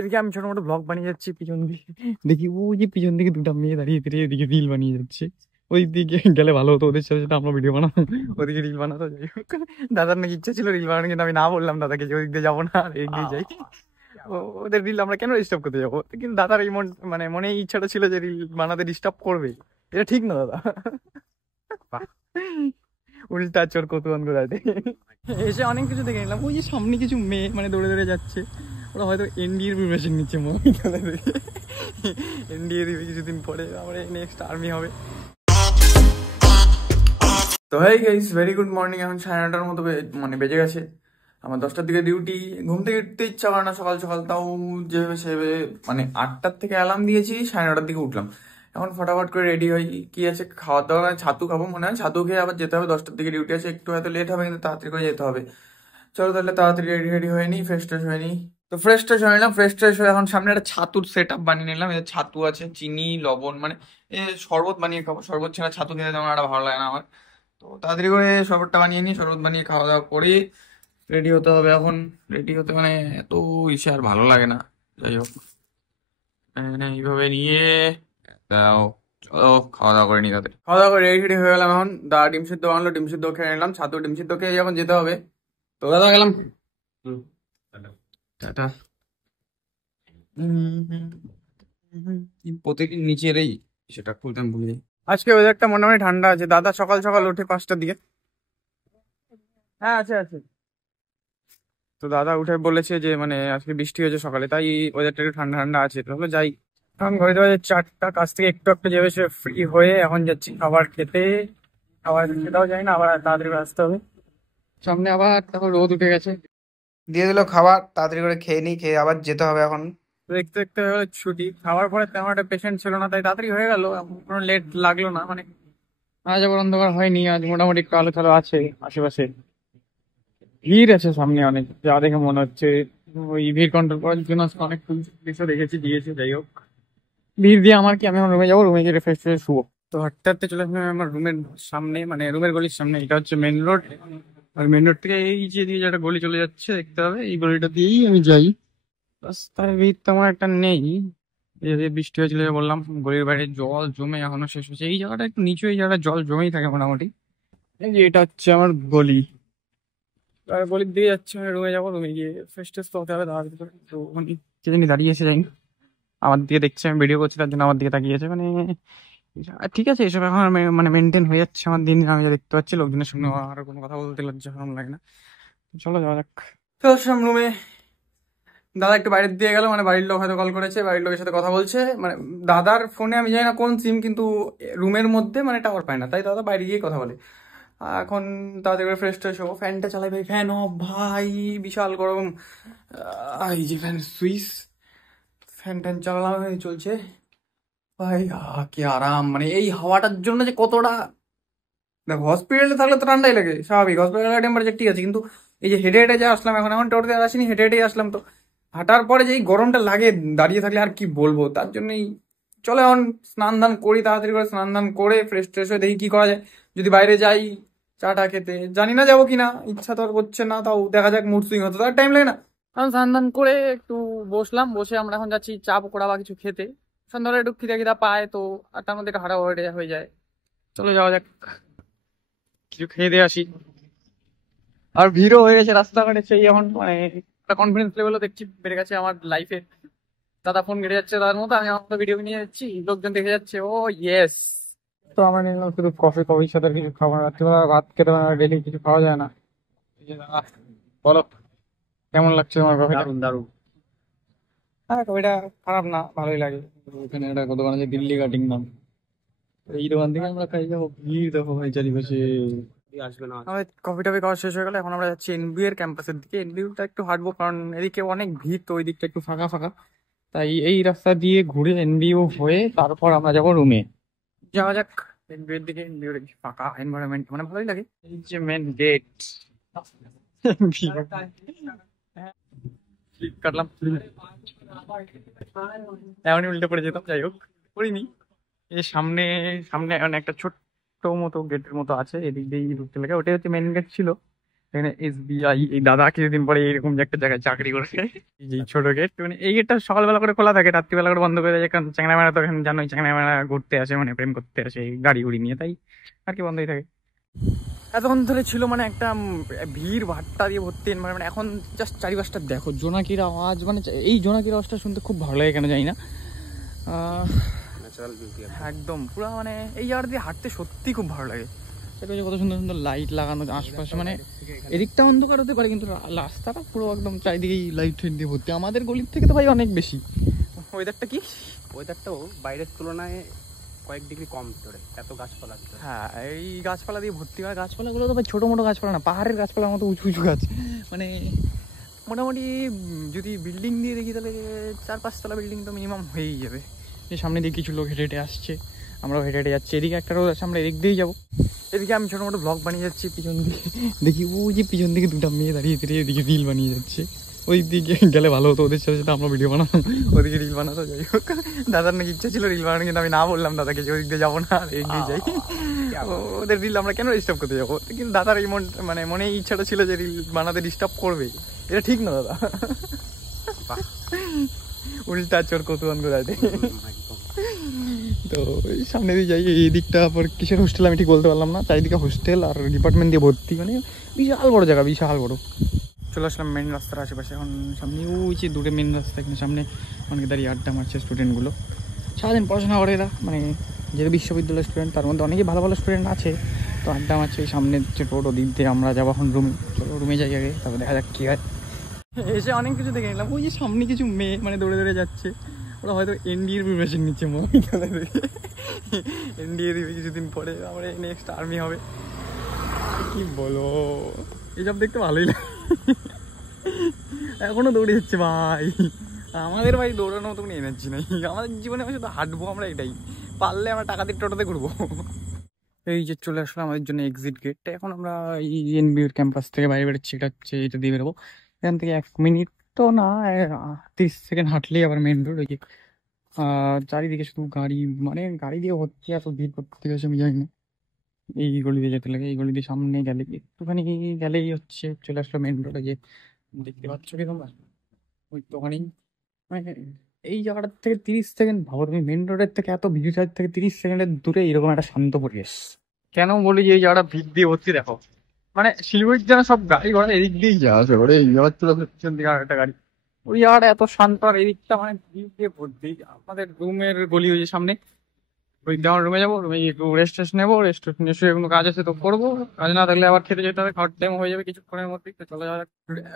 এদিকে আমি ছোট মোটো ব্লগ বানিয়ে যাচ্ছি, পিছন দিকে দেখি ওই যে পিছন দিকে দুটা মেয়ে দাঁড়িয়ে দাঁড়িয়ে এদিকে রিল বানিয়ে যাচ্ছে। ওই দিকে গেলে ভালো হতো, ওদের সাথে সাথে আমরা ভিডিও বানাবো, ওদিকে রিল বানাতো। যাই হোক, দাদার নাকি ইচ্ছা ছিল রিল বানানো, কিন্তু আমি না বললাম দাদাকে যে ওদিক দিয়ে যাবো না, আর এগিয়ে যাই। ওদের রিল আমরা কেন ডিস্টার্ব করতে যাবো? কিন্তু দাদার এই মানে মনে ইচ্ছাটা ছিল যে রিল বানাতে ডিস্টার্ব করবে, এটা ঠিক না দাদা। উল্টা চোর কৌতূহল ঘোরাতে এসে অনেক কিছু দেখে নিলাম। ওই যে সামনে কিছু মেয়ে মানে দৌড়ে দৌড়ে যাচ্ছে, ওরা হয়তো এনডিএর প্রিপারেশন নিচ্ছে মনে হয়। এনডিএ দিবে কিছুদিন পরে, আমরা নেক্সট আর্মি হবে। তো hi guys, very good morning. এখন 9:30টার মতো মানে বেজে গেছে। আমার 10টার দিকে ডিউটি। ঘুম থেকে উঠতে ইচ্ছা করে না সকাল সকাল, তাও যেভাবে সেভাবে মানে 8টার থেকে অ্যালার্ম দিয়েছি, 9:30টার দিকে উঠলাম। এখন ফটাফট করে রেডি হই, কি আছে খাওয়া দাওয়া, ছাতু খাবো মনে হয়, ছাতু খেয়ে আবার যেতে হবে। 10টার দিকে ডিউটি আছে, একটু হয়তো লেট হবে, কিন্তু তাড়াতাড়ি করে যেতে হবে। চলো তাহলে তাড়াতাড়ি রেডি রেডি হয়ে নিই, ফ্রেশ ট্রেশ হয়ে নিই। তো ফ্রেশ ট্রেশ হয়ে নিলাম, ফ্রেশ ট্রেশ হয়ে এখন সামনে একটা ছাতুর সেট আপ বানিয়ে নিলাম। এদের ছাতু আছে, চিনি লবণ মানে শরবত বানিয়ে খাবো। শরবত ছাড়া ছাতু খেতে তেমন একটা ভালো লাগে না আমার। তো তাড়াতাড়ি করে শরবতটা বানিয়ে নিই, শরবত বানিয়ে খাওয়া দাওয়া করি, রেডি হতে হবে এখন। রেডি হতে মানে এত ইসে আর ভালো লাগে না। যাই হোক, এইভাবে নিয়ে দাও, চলো খাওয়া দাওয়া করে নি। তাদের খাওয়া দাওয়া করে রেডি রেডি হয়ে গেলাম। এখন ডিম সিদ্ধ আনলো, ডিম সিদ্ধ খেয়ে নিলাম, ছাতু ডিম সিদ্ধ খেয়ে যখন যেতে হবে। তো দাদা গেলাম, টাটা। প্রতিদিন নিচের এই সেটা খুলতে আমি ভুলে যাই। আজকে ওয়েদারটা মোটামুটি ঠান্ডা আছে। দাদা সকাল সকাল উঠে 5টার দিকে, হ্যাঁ আছে আছে। তো দাদা উঠে বলেছে যে মানে আজকে বৃষ্টি হয়েছে সকালে, তাই ওয়েদারটা একটু ঠান্ডা ঠান্ডা আছে। তাহলে যাই। এখন ঘড়িতে বাজে 4টা, কাছ থেকে একটু একটু যাবে সে ফ্রি হয়ে এখন যাচ্ছি খাবার খেতে। খাবার খেতেও যাই না, আবার তাড়াতাড়ি করে আসতে হবে। সামনে আবার দেখো রোদ উঠে গেছে, দিয়ে দিল খাবার। তাড়াতাড়ি করে খেয়ে নিই, খেয়ে আবার যেতে হবে এখন। দেখতে দেখতে হয়ে গেলো ছুটি। খাওয়ার পরে তেমন একটা পেশেন্ট ছিল না, তাই তাড়াতাড়ি হয়ে গেল, কোনো লেট লাগলো না। মানে আজ আবার অন্ধকার হয়নি, আজ মোটামুটি একটু আলো টালো আছে আশেপাশে। ভিড় আছে সামনে অনেক, যা দেখে মনে হচ্ছে। ওই ভিড় কন্ট্রোল করার জন্য আজকে অনেক পুলিশ দেখেছি, দিয়েছে। যাই হোক, ভিড় দিয়ে আমার কি, আমি আমার রুমে যাবো, রুমে গিয়ে ফ্রেশ ফ্রেশ শুবো। তো হাঁটতে হাঁটতে চলে আসলাম আমার রুমের সামনে, মানে রুমের গলির সামনে। এটা হচ্ছে মেন রোড, আর মেন রোড থেকে এই যে দিয়ে একটা গলি চলে যাচ্ছে, দেখতে হবে। এই গলিটা দিয়েই আমি যাই। রাস্তায় ভিড় তেমন একটা নেই। এই যে বৃষ্টি হয়েছিল যে বললাম, গলির বাইরে জল জমে এখনো শেষ হচ্ছে। এই জায়গাটা একটু নিচু, এই জায়গাটা জল জমেই থাকে মোটামুটি। এই যে এটা হচ্ছে আমার গলি, আর গলির দিয়ে যাচ্ছে, আমি রুমে যাবো। রুমে গিয়ে ফ্রেশ ট্রেশ তো হতে হবে। তো ওখানে কে জানি দাঁড়িয়ে এসে যাই, আমার দিকে দেখছে আমি ভিডিও করছি, তার জন্য আমার দিকে তাকিয়েছে। মানে ঠিক আছে, এসব এখন মানে মেনটেন হয়ে যাচ্ছে আমার দিন। আমি যা দেখতে পাচ্ছি, লোকজনের সামনে আর কোনো কথা বলতে লজ্জা শরম লাগে না। চলো যাওয়া যাক। তো রুমে দাদা একটু বাইরের দিয়ে গেল, মানে বাড়ির লোক হয়তো কল করেছে, বাড়ির লোকের সাথে কথা বলছে। মানে দাদার ফোনে আমি জানি না কোন সিম, কিন্তু রুমের মধ্যে মানে টাওয়ার পায় না, তাই দাদা বাইরে গিয়ে কথা বলে। এখন তাড়াতাড়ি করে ফ্রেশ ট্রেশ হবো। ফ্যানটা চালাই ভাই, ফ্যান অফ ভাই, বিশাল গরম। এই যে ফ্যান সুইচ, ফ্যান ট্যান চালালাম, চলছে ভাই। কি আরাম, মানে এই হাওয়াটার জন্য যে কতটা। দেখো হসপিটালে থাকলে তো ঠান্ডাই লাগে, স্বাভাবিক, হসপিটালের টেম্পারেচার ঠিক আছে, কিন্তু এই যে হেঁটে হেঁটে যে আসলাম, এখন এখন টোটোতে আর আসিনি, হেঁটে হেঁটেই আসলাম। তো হাঁটার পরে যে এই গরমটা লাগে দাঁড়িয়ে থাকলে, আর কি বলবো, তার জন্যই চলো এখন স্নান দান করি। তাড়াতাড়ি করে স্নান দান করে ফ্রেশ ট্রেশ হয়ে দেখি কি করা যায়। যদি বাইরে যাই চাটা খেতে, জানি না যাবো কিনা, ইচ্ছা তো আর করছে না, তাও দেখা যাক, মুড সুইং হতো, তার টাইম লাগে না। এখন স্নান দান করে একটু বসলাম, বসে আমরা এখন যাচ্ছি চা পকোড়া বা কিছু খেতে। সন্ধ্যাবেলা একটু খিদা খিদা পায়, তো আর তার মধ্যে একটু হাঁটা হয়ে যায়। চলো যাওয়া যাক, কিছু খেয়ে দিয়ে আসি। আর ভিড়ও হয়ে গেছে রাস্তাঘাটে, সেই এখন মানে একটা কনফিডেন্স লেভেলও দেখছি বেড়ে গেছে আমার লাইফে। দাদা ফোন ঘেটে যাচ্ছে, তার মতো আমি আমার মতো ভিডিও নিয়ে যাচ্ছি, লোকজন দেখে যাচ্ছে। ও ইয়েস। তো আমরা নিলাম শুধু কফি, কফির সাথে কিছু খাবার। রাত্রিবেলা ভাত খেতে ডেলি কিছু খাওয়া যায় না। এই যে দাদা, বলো কেমন লাগছে তোমার কফিটা? দারুণ দারুণ। হ্যাঁ, কফিটা খারাপ না, ভালোই লাগে। ওখানে একটা দোকান আছে, দিল্লি কাটিং নাম, এই দোকান থেকে আমরা খাই যাবো। ভিড় দেখো ভাই চারিপাশে। আসবে না। আমাদের কফি টফি খাওয়া শেষ হয়ে গেলে এখন আমরা যাচ্ছি এনবিউ এর ক্যাম্পাসের দিকে। এনবিউটা একটু হাঁটবো, কারণ এদিকে অনেক ভিড়, তো ওই দিকটা একটু ফাঁকা ফাঁকা। তাই এই রাস্তা দিয়ে ঘুরে এনবিউ হয়ে তারপর আমরা যাবো রুমে। যাওয়া যাক এনবিউ এর দিকে। এনবিউ এর ফাঁকা এনভায়রনমেন্ট মানে ভালোই লাগে। এই যে মেন গেট, কাটলাম, এমনই উল্টে পড়ে যেতাম। যাই হোক, করিনি। এই সামনে সামনে এখন একটা ছোট্ট মতো গেটের মতো আছে, এদিক দিয়ে ঢুকতে লাগে, ওটাই হচ্ছে মেন গেট ছিল। এখানে SBI, এই দাদা কিছুদিন পরে এরকম যে একটা জায়গায় চাকরি করে, এই যে ছোট গেট, মানে এই গেটটা সকালবেলা করে খোলা থাকে, রাত্রিবেলা করে বন্ধ করে দেয়, কারণ চ্যাংড়া মেয়েরা তো এখানে জানোই, চ্যাংড়া মেয়েরা ঘুরতে আসে, মানে প্রেম করতে আসে এই গাড়ি গুড়ি নিয়ে, তাই আর কি বন্ধই থাকে। এতক্ষণ ধরে ছিল মানে একটা ভিড় ভাট্টা দিয়ে ভর্তি এনভায়রনমেন্ট, এখন জাস্ট চারিপাশটা দেখো, জোনাকির আওয়াজ, মানে এই জোনাকির আওয়াজটা শুনতে খুব ভালো লাগে, কেন জানি না, একদম পুরো মানে এই জায়গা দিয়ে হাঁটতে সত্যি খুব ভালো লাগে। কত সুন্দর সুন্দর লাইট লাগানো আশপাশে, মানে এদিকটা অন্ধকার হতে পারে কিন্তু রাস্তাটা পুরো একদম চারিদিকেই লাইট ফাইট দিয়ে ভর্তি, আমাদের গলির থেকে তো ভাই অনেক বেশি। ওয়েদারটা কি, ওয়েদারটাও বাইরের তুলনায় কয়েক ডিগ্রি কম ধরে, এত গাছপালা। হ্যাঁ, এই গাছপালা দিয়ে ভর্তি হয়, গাছপালাগুলো তো ভাই ছোটো মোটো গাছপালা না, পাহাড়ের গাছপালার মতো উঁচু উঁচু গাছ, মানে মোটামুটি যদি বিল্ডিং দিয়ে দেখি তাহলে 4-5 তলা বিল্ডিং তো মিনিমাম হয়েই যাবে। যে সামনে দিয়ে কিছু লোক হেঁটে হেঁটে আসছে, আমরাও হেঁটে হেঁটে যাচ্ছি, এদিকে একটা রোড আছে, আমরা এদিক দিয়েই যাবো। এদিকে আমি ছোটো মোটো ব্লগ বানিয়ে যাচ্ছি, পিছন দিকে দেখি ওই যে পিছন দিকে দুটা মেয়ে দাঁড়িয়ে দাঁড়িয়ে এদিকে রিল বানিয়ে যাচ্ছে, ওই দিকে গেলে ভালো হতো, ওদের সাথে সাথে আমরা ভিডিও বানাবো, ওদিকে রিল বানাতো। যাই হোক, দাদার নাকি ইচ্ছা ছিল রিল বানানো, কিন্তু আমি না বললাম দাদাকে যে ওদিক দিয়ে যাবো না, এগিয়ে যাই, ওদের রিল আমরা কেন ডিস্টার্ব করতে যাবো, কিন্তু দাদার এই মানে মনে ইচ্ছাটা ছিল যে রিল বানাতে ডিস্টার্ব করবে, এটা ঠিক না দাদা, উল্টা চোর কৌতূহল করে আছে। তো এই সামনে দিয়ে যাই, এই দিকটা আবার কিসের হোস্টেল আমি ঠিক বলতে পারলাম না, চারিদিকে হোস্টেল আর ডিপার্টমেন্ট দিয়ে ভর্তি, মানে বিশাল বড় জায়গা, বিশাল বড়। চলে আসলাম মেন রাস্তার আশেপাশে, এখন সামনে ওই যে দূরে মেন রাস্তা, এখানে সামনে অনেক দাঁড়িয়ে আড্ডা মারছে স্টুডেন্টগুলো, সারাদিন পড়াশোনা করে এরা, মানে যেহেতু বিশ্ববিদ্যালয়ের স্টুডেন্ট, তার মধ্যে অনেকেই ভালো ভালো স্টুডেন্ট আছে, তো আড্ডা মারছে। এই সামনে যে রোড, ওদিক দিয়ে আমরা যাবো এখন রুমে, চলো রুমে যাই আগে, তারপর দেখা যাক কী হয়। এসে অনেক কিছু দেখে নিলাম, ওই যে সামনে কিছু মেয়ে মানে দৌড়ে দৌড়ে যাচ্ছে, ওরা হয়তো NDA প্রিপারেশন নিচ্ছে, NDA দিবে কিছুদিন পরে, আমরা নেক্সট আর্মি হবে, কি বলো, এইসব দেখতে ভালোই লাগে। এখনো দৌড়ে যাচ্ছে ভাই, আমাদের ভাই দৌড়ানোর মতো কোনো এনার্জি নাই, আমাদের জীবনে শুধু হাঁটবো আমরা, এটাই পারলে আমরা টাকা দিয়ে টোটোতে ঘুরবো। এই যে চলে আসলো আমাদের জন্য এক্সিট গেট, এখন আমরা এই NBUর ক্যাম্পাস থেকে বাইরে বেরোচ্ছি, এটা হচ্ছে এটা দিয়ে বেরোবো, এখান থেকে 1 মিনিট তো না, 30 সেকেন্ড হাঁটলেই আবার মেন রোড। ওই যে চারিদিকে শুধু গাড়ি, মানে গাড়ি দিয়ে হচ্ছে, এত ভিড় করতে গেছে আমি জানি না। এই গলি দিয়ে যেতে লাগে, এই গলি দিয়ে সামনে গেলে একটুখানি গেলেই হচ্ছে চলে আসলো মেন রোড। যে দেখতে পাচ্ছ কি তোমরা, ওই তো ওখানেই, মানে এই জায়গাটার থেকে 30 সেকেন্ড, ভাবো তুমি মেন রোডের থেকে এত ভিড় থেকে 30 সেকেন্ডের দূরে এরকম একটা শান্ত পরিবেশ। কেন বলি যে এই জায়গাটা ভিড় দিয়ে ভর্তি, দেখো মানে শিলিগুড়ির যেন সব গাড়ি ঘোড়া এদিক দিয়েই যাওয়া আসে করে, এই জায়গার তো পিছন দিকে আর একটা গাড়ি, ওই জায়গাটা এত শান্ত, আর এদিকটা মানে ভিড় দিয়ে ভর্তি। আমাদের রুমের গলি হয়েছে সামনে, ওই দিয়ে আমার রুমে যাবো, রুমে একটু রেস্ট টেস্ট নেবো, রেস্ট নিয়ে শুয়ে কোনো কাজ আছে তো করবো, কাজ না থাকলে আবার খেতে যেতে হবে, খাওয়ার টাইম হয়ে যাবে কিছুক্ষণের মধ্যেই, তো চলে যাওয়া যাক।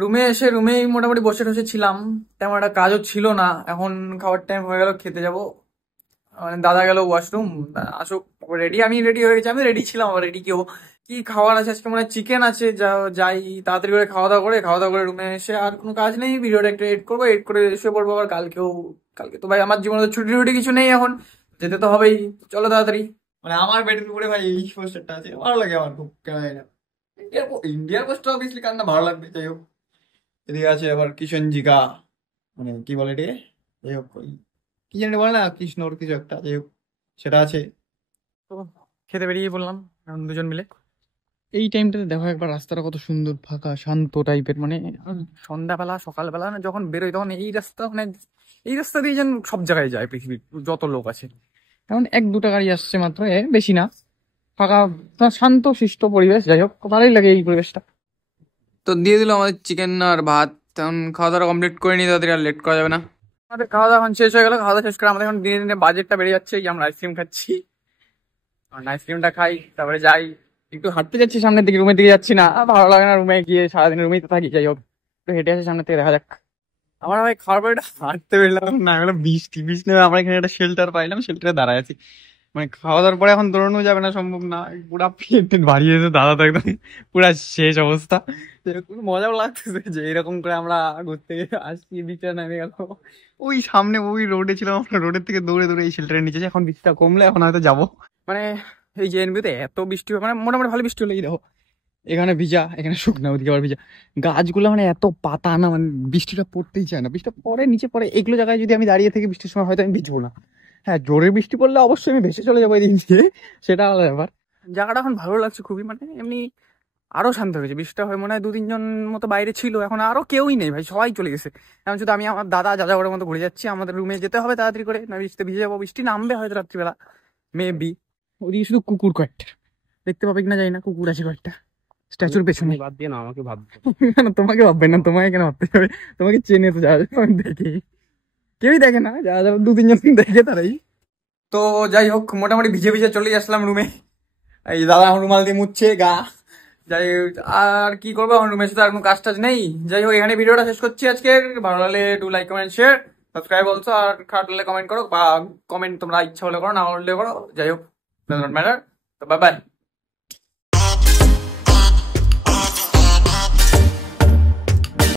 রুমে এসে রুমেই মোটামুটি বসে টসে ছিলাম, তেমন একটা কাজও ছিল না, এখন খাওয়ার টাইম হয়ে গেল, খেতে যাবো, মানে দাদা গেল ওয়াশরুম, আসুক রেডি, আমি রেডি হয়ে গেছি, আমি রেডি ছিলাম, আবার রেডি কেউ কি খাওয়ার আছে আজকে, মানে চিকেন আছে, যাই তাড়াতাড়ি করে খাওয়া দাওয়া করে রুমে এসে, আর কোনো কাজ নেই, ভিডিওটা একটা এডিট করবো, এডিট করে শুয়ে পড়বো, আবার কালকে তো ভাই আমার জীবনে তো ছুটি টুটি কিছু নেই, এখন যেতে তো হবেই, চলো তাড়াতাড়ি। মানে আমার বেডের উপরে ভাই এই পোস্টারটা আছে, ভালো লাগে আমার খুব, কেন জানি না, ইন্ডিয়ার পোস্টার অবভিয়াসলি কার না ভালো লাগবে, যাই হোক। এদিকে আছে আবার কিষণ জিকা, মানে কি বলে এটাকে, যাই হোক কি জানি বলে না, কৃষ্ণর কিছু একটা, যাই হোক সেটা আছে। তো খেতে বেরিয়ে বললাম এখন দুজন মিলে। এই টাইমটাতে দেখো একবার রাস্তাটা কত সুন্দর, ফাঁকা শান্ত টাইপের, মানে সন্ধ্যাবেলা সকালবেলা না যখন বেরোয়, তখন এই রাস্তা, মানে এই রাস্তা দিয়ে যেন সব জায়গায় যায় পৃথিবীর যত লোক আছে, এখন 1-2টা গাড়ি আসছে মাত্র, বেশি না, ফাঁকা শান্ত শিষ্ট পরিবেশ, যাই হোক ভালোই লাগে এই পরিবেশটা। তো দিয়ে দিল আমাদের চিকেন আর ভাত, তখন খাওয়া দাওয়া কমপ্লিট করে নিই, তাদের আর লেট করা যাবে না। আমাদের খাওয়া দাওয়া এখন শেষ হয়ে গেল, খাওয়া দাওয়া শেষ করে আমাদের এখন দিনে দিনে বাজেটটা বেড়ে যাচ্ছে, এই যে আমরা আইসক্রিম খাচ্ছি, আইসক্রিমটা খাই, তারপরে যাই একটু হাঁটতে যাচ্ছি সামনের দিকে, রুমের দিকে যাচ্ছি না, ভালো লাগে না রুমে গিয়ে, সারাদিন রুমেই তো থাকি, যাই হোক একটু হেঁটে আসি সামনের থেকে, দেখা যাক। আমার ভাই খাওয়ার পরে হাঁটতে বেরলাম না, এগুলো বৃষ্টি নেবে, আমরা এখানে একটা শেল্টার পাইলাম, শেল্টারে দাঁড়ায় আছি, মানে খাওয়া দাওয়ার পরে এখন দৌড়ানো যাবে না, সম্ভব না, পুরা পেট বাড়িয়ে এসে দাদা তো একদম পুরা শেষ অবস্থা। খুব মজাও লাগতেছে যে এরকম করে আমরা ঘুরতে আসছি, বিচে নেমে গেল, ওই সামনে ওই রোডে ছিলাম, আমরা রোডের থেকে দৌড়ে দৌড়ে এই শেল্টারে নিচে, এখন বৃষ্টিটা কমলে এখন হয়তো যাবো। মানে এই যে এনবিতে এত বৃষ্টি হয়, মানে মোটামুটি ভালো বৃষ্টি হলে, এই দেখো এখানে ভিজা, এখানে শুকনা, ওদিকে আবার ভিজা, গাছগুলো মানে এত পাতা না, মানে বৃষ্টিটা পড়তেই চায় না, বৃষ্টিটা পরে নিচে পড়ে, এগুলো জায়গায় যদি আমি দাঁড়িয়ে থেকে বৃষ্টির সময় হয়তো আমি ভিজবো না, হ্যাঁ জোরে বৃষ্টি পড়লে অবশ্যই আমি ভেসে চলে যাবো এদিক দিয়ে, সেটা আলাদা ব্যাপার। জায়গাটা এখন ভালো লাগছে খুবই, মানে এমনি আরো শান্ত হয়ে গেছে। বৃষ্টিটা হয়ে মনে হয় 2-3 জন মতো বাইরে ছিল, এখন আরো কেউই নেই ভাই, সবাই চলে গেছে। এখন শুধু আমি আমার দাদা যাযাবরের মতো ঘুরে যাচ্ছি। আমাদের রুমে যেতে হবে তাড়াতাড়ি করে, না বৃষ্টিতে ভিজে যাবো। বৃষ্টি নামবে হয়তো রাত্রিবেলা, মেবি। ওদিকে শুধু কুকুর কয়েকটা দেখতে পাবে কিনা জানি না, কুকুর আছে কয়েকটা স্ট্যাচুর পেছনে। বাদ দিয়ে না, আমাকে ভাববে। না তোমাকে ভাববে না, তোমাকে কেন ভাবতে হবে? তোমাকে চেনে তো যারা যারা দেখে, কেউই দেখে না, যারা যারা 2-3 জন দেখে তারাই। তো যাই হোক, মোটামুটি ভিজে ভিজে চলে আসলাম রুমে। এই দাদা আমার রুমাল দিয়ে মুছছে গা। যাই হোক, আর কি করবো, আমার রুমের সাথে আর কোনো কাজ টাজ নেই। যাই হোক, এখানে ভিডিওটা শেষ করছি আজকের। ভালো লাগলে do like comment share subscribe also, আর খারাপ লাগলে কমেন্ট করো, বা কমেন্ট তোমরা ইচ্ছা হলে করো, না হলে করো। যাই হোক, ডাজ নট ম্যাটার। তো বাই বাই।